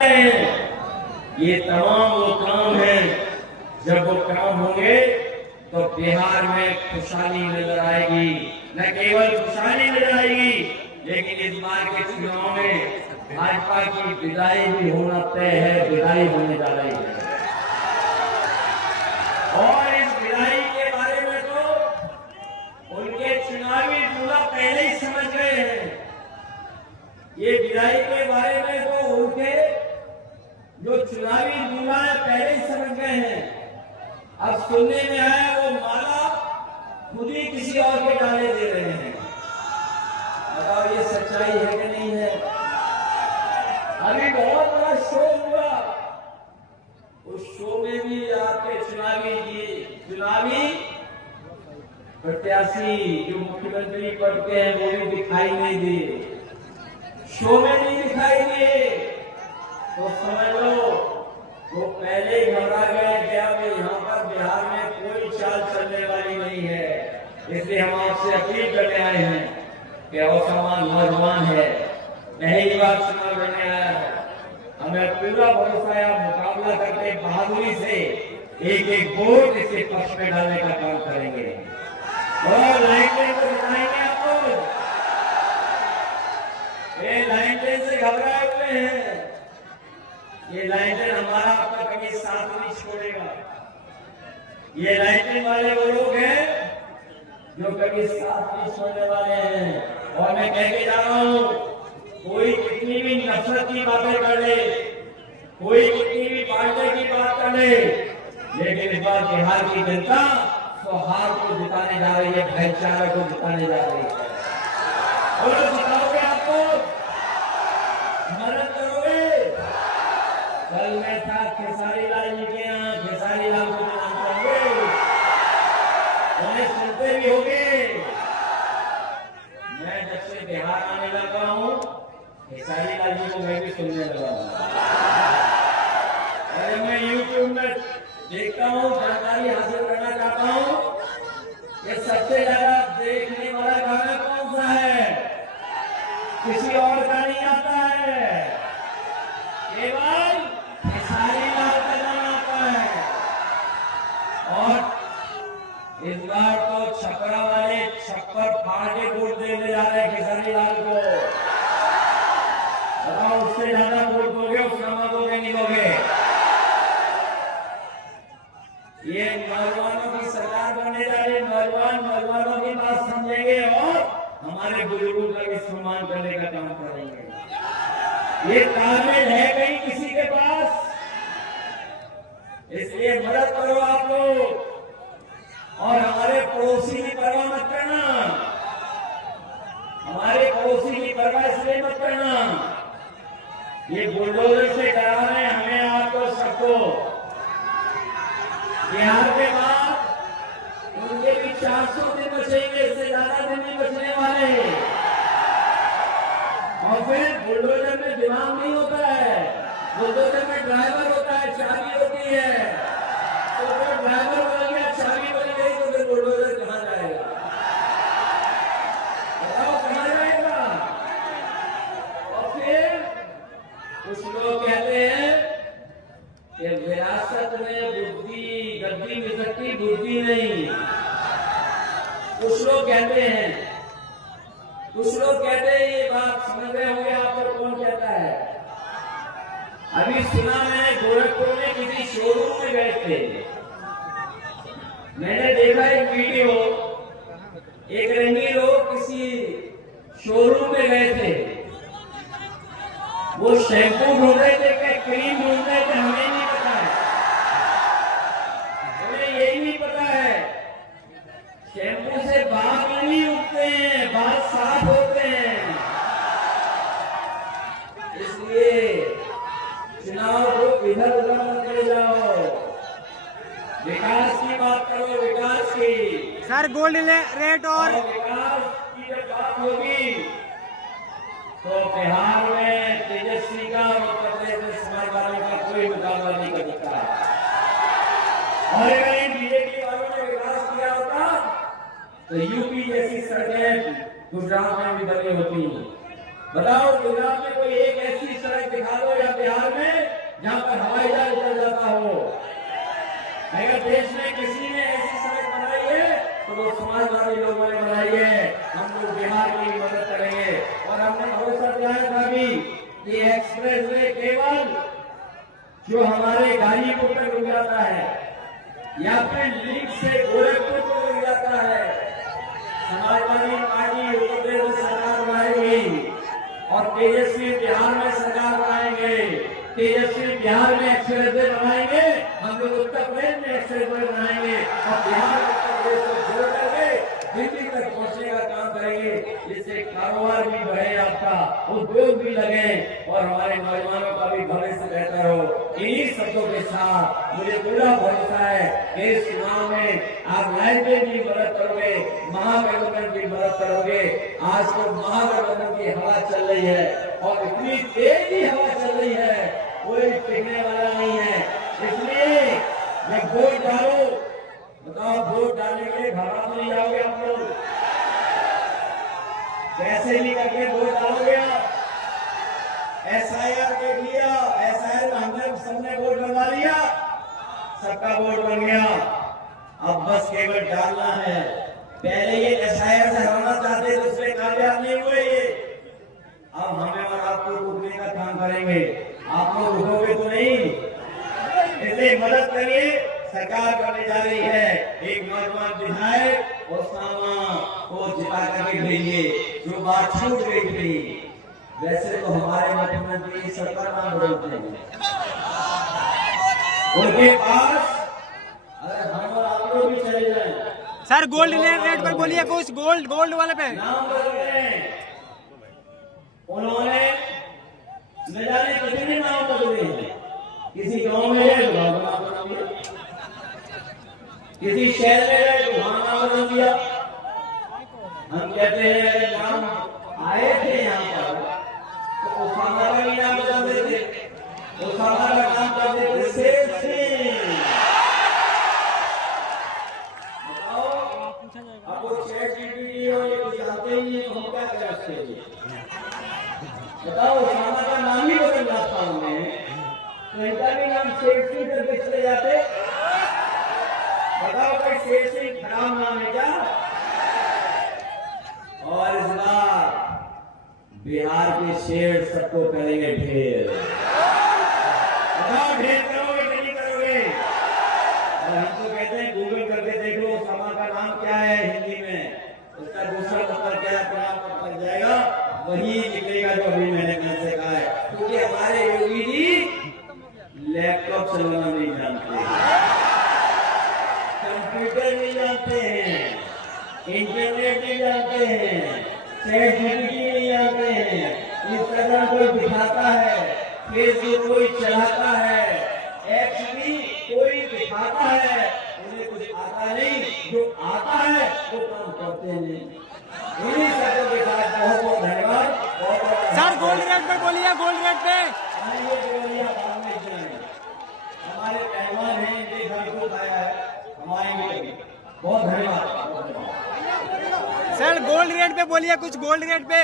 ये तमाम वो काम है, जब वो काम होंगे तो बिहार में खुशहाली नजर आएगी। न केवल खुशहाली नजर आएगी, लेकिन इस बार के चुनाव में भाजपा की विदाई भी होना तय है, विदाई होने जा रही है। और इस विदाई के बारे में तो उनके चुनावी दूल्हा पहले ही समझ गए हैं। ये विदाई के बारे में तो उनके जो चुनावी दूल्हा है पहले ही समझ गए हैं। अब सुनने में आया वो माला खुद ही किसी और के डाले दे रहे हैं। बताओ ये सच्चाई है कि नहीं है? अभी बहुत बड़ा शो हुआ, उस शो में भी आपके चुनावी प्रत्याशी जो मुख्यमंत्री पद के हैं वो भी दिखाई नहीं दिए, शो में नहीं दिखाई दिए। तो समझ लो वो पहले ही घबरा गए कि अब यहाँ पर बिहार में कोई चाल चलने वाली नहीं है। इसलिए हम आपसे अपील करने आए हैं कि औसमान नौजवान है, पहली बार चुनाव लड़ने आया है, हमें पूरा भरोसा है आप मुकाबला करके बहादुरी से एक एक वोट इसके पक्ष में डालने का काम करेंगे और लाइन को जिताएंगे। आपको ये लाइन से घबराए हुए हैं, ये लाइटें हमारा आपका कभी साथ नहीं छोड़ेगा। ये लाइटें वाले वो लोग हैं जो कभी साथ नहीं छोड़ने वाले हैं। और मैं कह के जा रहा हूं, कोई कितनी भी नफरत की बातें कर ले, कोई कितनी भी पार्टी की बात कर ले, लेकिन इस बार बिहार की जनता सौहार्द को जिताने जा रही है, भाईचारा को जिताने जा रही है। और जिताओगे आपको मदद करोगे। कल मैं था खेसारी लाल जी के यहाँ, खेसारी लाल को जानते होंगे, उन्हें सुनते भी होंगे। मैं जब से बिहार आने लगा हूँ खेसारी लाल जी को मैं भी सुनने लगा हूँ। अरे मैं यूट्यूब में देखता हूँ, जानकारी हासिल करना चाहता हूँ कि सबसे ज्यादा देखने वाला गाना कौन सा है। किसी और का नहीं आता है, केवल खेसारी लाल का गाना आता है। और इस बार तो छपरा वाले छप्पर फाड़ के वोट देने जा रहे हैं खेसारी लाल को। बताओ उससे ज्यादा वोट दोगे, उसका मांगोगे नहीं दोगे? ये नौजवानों की सरकार बनने जा रही है, नौजवानों की बात समझेंगे और हमारे बुजुर्गों का भी सम्मान करने का काम करेंगे। ये तालमेल है कहीं किसी के पास? इसलिए मदद करो आप लोग। और हमारे पड़ोसी की परवाह मत करना, हमारे पड़ोसी की परवाह इसलिए मत करना, ये बुलडोजर से डरा रहे हैं हमें, आपको सबको। बिहार के बाद उनके भी 400 दिन बचेंगे, इससे ज्यादा दिन नहीं बचने वाले। और फिर बुलडोजर में दिमाग नहीं होता है, बुलडोजर में ड्राइवर होता है, चाबी होती है। तो फिर ड्राइवर बदल गया, चाबी बदल गई, तो फिर बुलडोजर कहाँ जाएगा? बताओ कहाँ जाएगा? और फिर कुछ लोग कहते हैं कि विरासत में बुद्धि गद्दी मिल सकती, बुद्धि नहीं। कुछ लोग कहते हैं, ये बात समझ रहे होंगे आप लोग कौन कहता है। अभी सुना मैंने गोरखपुर में किसी शोरूम में गए थे, मैंने देखा एक वीडियो, एक रंगी लोग किसी शोरूम में गए थे, वो शैम्पू ढूंढ रहे थे कि क्रीम ढूंढ रहे थे, हमें नहीं पता है, उन्हें यही नहीं पता है शैम्पू से बाल नहीं उगते हैं, बाल साफ होते हैं। इसलिए चुनाव को इधर उधर मत ले जाओ, विकास की बात करो, विकास की। सर गोल्ड रेट और विकास की जब बात होगी तो बिहार में तेजस्वी का और उत्तर प्रदेश में समाजवादी का कोई मुकाबला नहीं कर सकता। और अगर बीजेपी वालों ने विकास किया होता तो यूपी जैसी सड़कें गुजरात में भी बनी होती। बताओ गुजरात में कोई एक ऐसी सड़क दिखा दो या बिहार में जहां पर हवाई जहाज उतर जाता हो। अगर देश में किसी ने ऐसी सड़क बनाई है तो वो समाजवादी लोगों ने बनाई है। हम लोग बिहार की मदद करेंगे और हमने भरोसा दिलाया था भी कि एक्सप्रेस वे केवल जो हमारे गाजीपुर तक रुक जाता है या फिर लीग से गोरखपुर को रुक जाता है, समाजवादी पार्टी उत्तर प्रदेश में सरकार बनाएगी और तेजस्वी बिहार में सरकार बनाएंगे। तेजस्वी बिहार में एक्सप्रेस वे बनाएंगे, हम लोग उत्तर प्रदेश में एक्सप्रेस वे बनाएंगे और बिहार उत्तर प्रदेश को जोड़ करके दिल्ली तक पहुंचने का काम करेंगे, जिससे कारोबार भी बढ़े, आपका उद्योग भी लगे और हमारे नौजवानों का भी भविष्य बेहतर हो। इन्हीं शब्दों के साथ मुझे पूरा भरोसा है कि इस चुनाव में आप लाइब्रेरी की मदद करोगे, महागठबंधन की मदद करोगे। आज तो महागठबंधन की हवा चल रही है और इतनी तेजी हवा चल रही है, कोई टिकने वाला नहीं है। इसलिए जब वोट डालो, बताओ वोट डालने के लिए घबरा तो नहीं जाओगे आप लोग? कैसे भी करके वोट डालोगे आप? SIR देख लिया, SIR में हमने सबने वोट बनवा लिया, सबका वोट बन गया। अब बस केवल डालना है। पहले ये SIR से हटाना चाहते थे, उसमें कामयाब नहीं हुए ये। अब हमें और आपको रोकने का काम करेंगे। आप लोग रुकोगे तो नहीं, इसलिए मदद करिए। सरकार करने जा रही है, एक नौजवान विधायक ओसामा को जिता करके भेजिए, जो बात छूट गई थी। वैसे तो हमारे मुख्यमंत्री सरकार नाम बोलते हैं, उनके पास अगर हम और आप लोग भी चले जाए। सर गोल्ड रेट पर बोलिए कुछ, गोल्ड वाले पे नाम बोलते हैं, उन्होंने न जाने कितने नाम बदले हैं। किसी गांव में है तो गांव का नाम बदल दिया, किसी शहर में गए तो वहां नाम बदल दिया। हम कहते हैं नाम आए थे यहाँ पर तो ओसामा का भी नाम बदल देते, ओसामा का नाम कर देते शेर सिंह। बताओ, अब वो ChatGPT और ये कुछ जानते ही नहीं, हम क्या करें उसके लिए? बताओ, ओसामा का नाम ही बदल जाता हमने तो इनका भी नाम शेर सिंह करके चले जाते। बताओ भाई, शेर सिंह खराब नाम है क्या? और इस बार बिहार के शेर सबको करेंगे ढेर। बताओ ढेर करोगे कि नहीं करोगे? और हम तो कहते हैं गूगल करके देख लो ओसामा का नाम क्या है हिंदी में, उसका दूसरा मतलब क्या पता जाएगा, वही निकलेगा जो अभी मैंने कहा है। क्योंकि हमारे योगी जी लैपटॉप चलाना नहीं जानते, कंप्यूटर नहीं जानते हैं, इंटरनेट नहीं जानते हैं, ChatGPT नहीं जानते हैं। इंस्टाग्राम कोई दिखाता है, फेसबुक कोई चलाता है, एक्स भी कोई दिखाता है, उन्हें कुछ आता नहीं, जो आता है वो काम करते नहीं। इन्हीं शब्दों के साथ बहुत बहुत धन्यवाद। सर गोल्ड रेट पे बोलिए, गोल्ड रेट पे हमारे पहलवान हैं, इनके घर को आया है, हमारे बहुत धन्यवाद। सर गोल्ड रेट पे बोलिए कुछ, गोल्ड रेट पे।